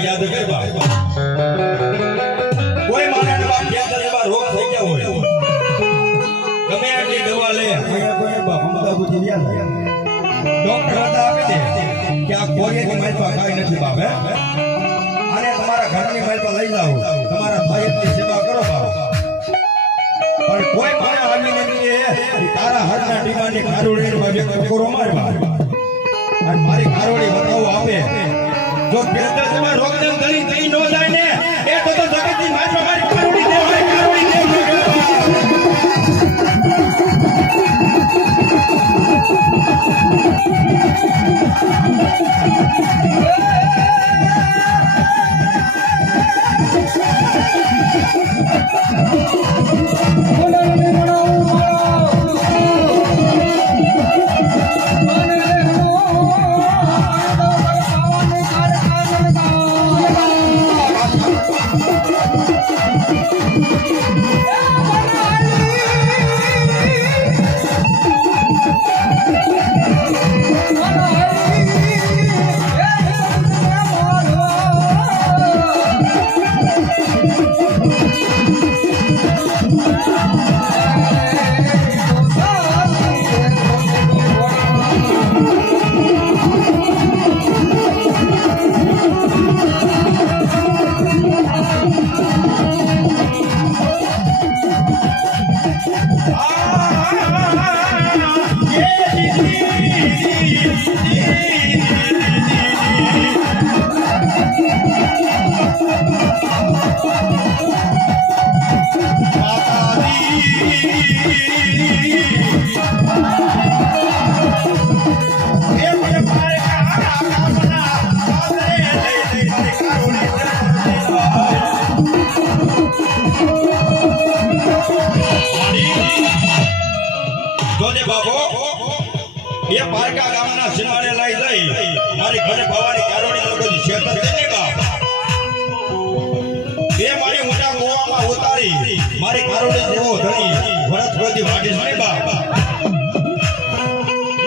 યાદ કરવા કોઈ માને બાપ યાદ કરવા રોગ થઈ ગયા હોય ગમે એટલી દવા લે કોઈ બાપ મમતા બુજી યાદ ડોક્ટર હતા આપે દે કે આ કોરિયાની માલપા ખાઈ નથી બાપ આને તમારા ઘરની માલપા લઈ જાઓ તમારા ભાઈની સેવા કરો બાપ પણ કોઈ માને આવીને કે તારા હાથના ટીમાની કારોડીનો બાબે કોરો માર બાપ અને મારી કારોડી બતાવો આપે જો બેદર તમે રોગદમ ગણી ગઈ નો જાય ને એ તો જગતની માત્ર મારી કારોડી દેવાય કારોડી જોને બાબો એ પારકા ગામના સીમાડે લઈ જઈ મારી ઘરે ભવાની કારોડી નો કોઈ શેતર દેને બાપ એ મારી મોટા ગોવામાં ઉતારી મારી કારોડી જેવો ધણી ભરત ગોદી વાડી નહીં બાપ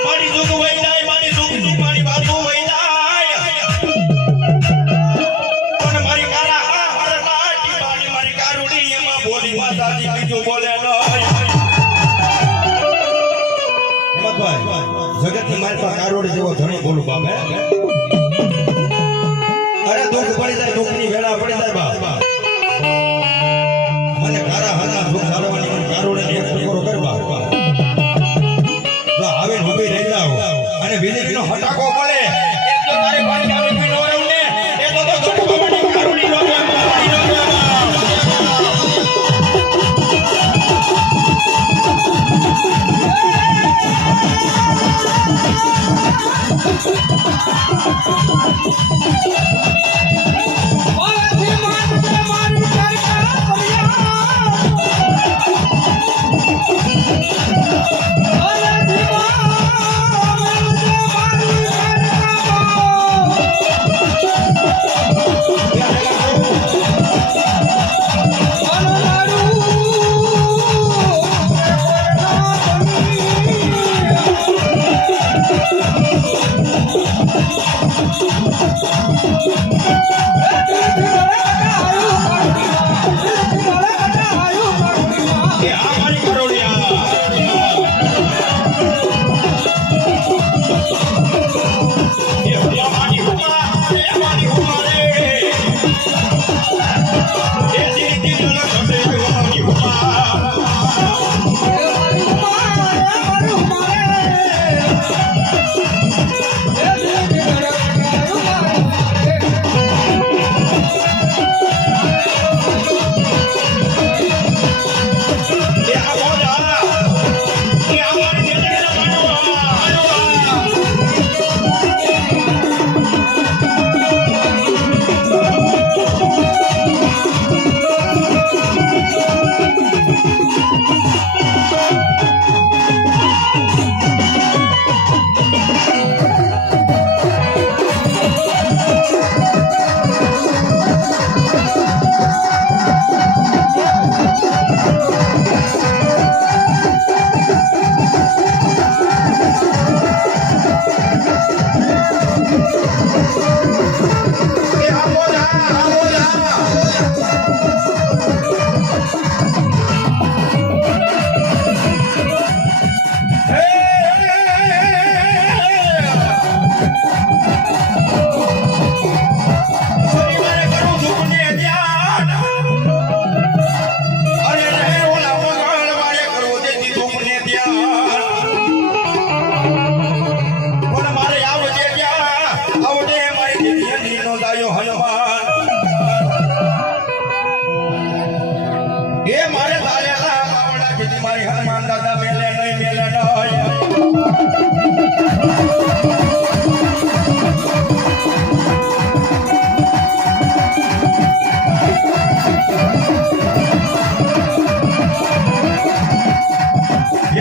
મારી દુખ વઈ જાય મારી દુખ મારી બાજુ વઈ જાય પણ મારી કારા હર લાટી મારી કારોડી એમાં બોલી માતાજી બીજું બોલે ન જગતની માલપા કારોડી જેવો ધણી બોલું બાપ અરે દુઃખ પડી જાય દુઃખની વેળા પડી જાય બાપ મને કારા હાના દુઃખ હારવાની મને કારોડી એક ટુકડો કર બાપ તો આવે ઊભી રહી જાવ અને વીજળીનો હટાકો પડે એક તો તારે પાછી આવી નો રહું ને એ તો છોકરાની કારોડી નો Ha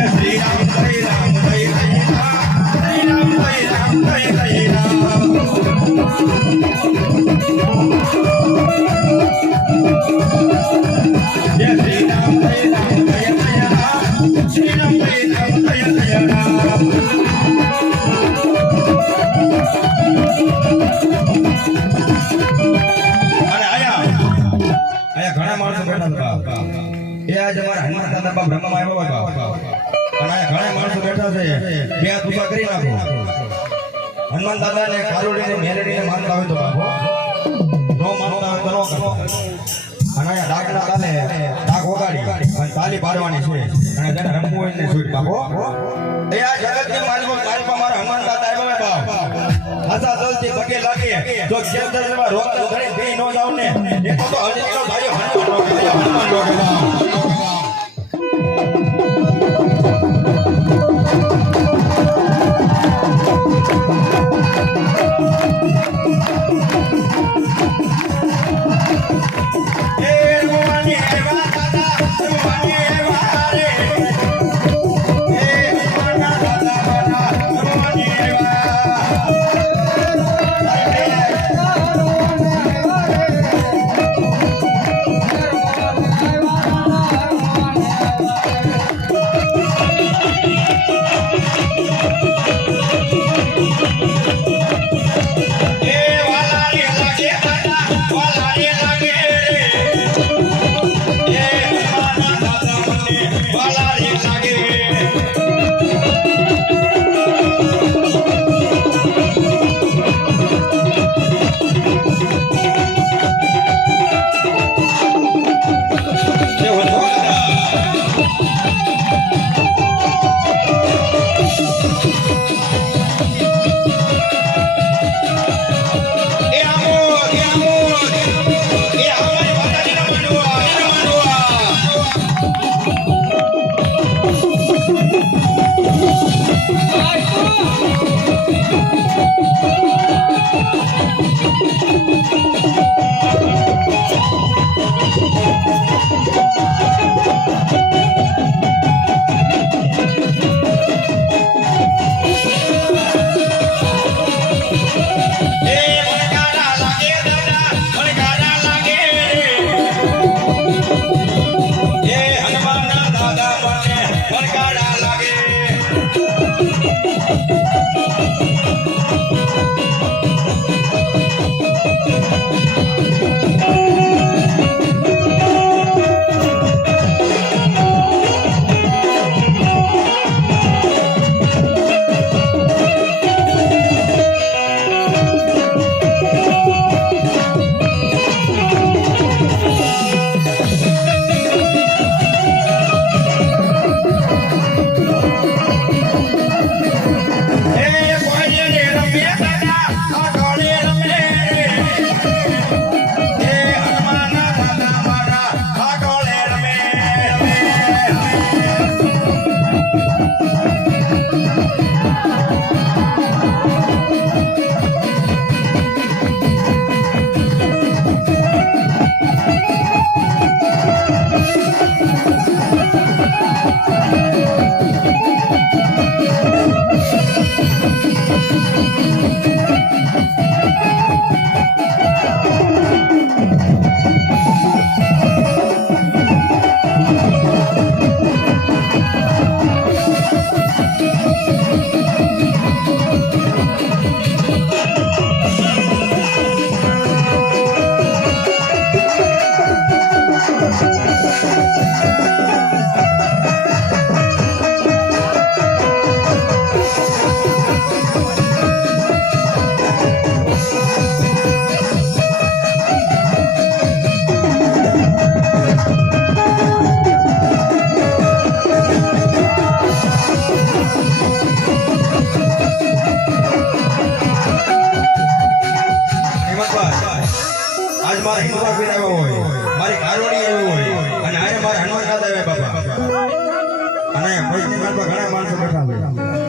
શ્રી રામ જય રામ જય જય રામ શ્રી રામ જય રામ જય જય રામ જય શ્રી રામ જય રામ જય જય રામ શ્રી રામ જય રામ જય જય રામ ઘણા માણસો બેઠા હતા એ આજ અમારા હનુમાન દાદા બાપ બ્રહ્મમાં આવ્યા હતા અને આ ઘણા માણસો બેઠા છે બે હાથ ઊભા કરી નાખો હનુમાન દાદાને કારોડીને મેલડીને માનતા હોય તો બાપો નો માનતા હોય તો નો કરો અને આ ડાકના તાલે ડાક વગાડી અને તાલી પાડવાની છે અને જેને રમવું હોય ને છૂટ બાપો એ આ જગતની માલમાં મારા હનુમાન દાદા આવ્યા બાપ આસા જલ્દી પગે લાગે જો કેન્દ્રમાં રોકતા ઘણી ભી નો જાવ ને એ તો હજી નો ભાઈ હનુમાન રોકે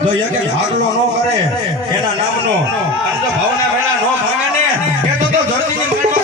તો એક ભાગલો નો કરે એના નામનો અને જો ભાવના મેળા નો ભાગે ને એ તો ધરતીની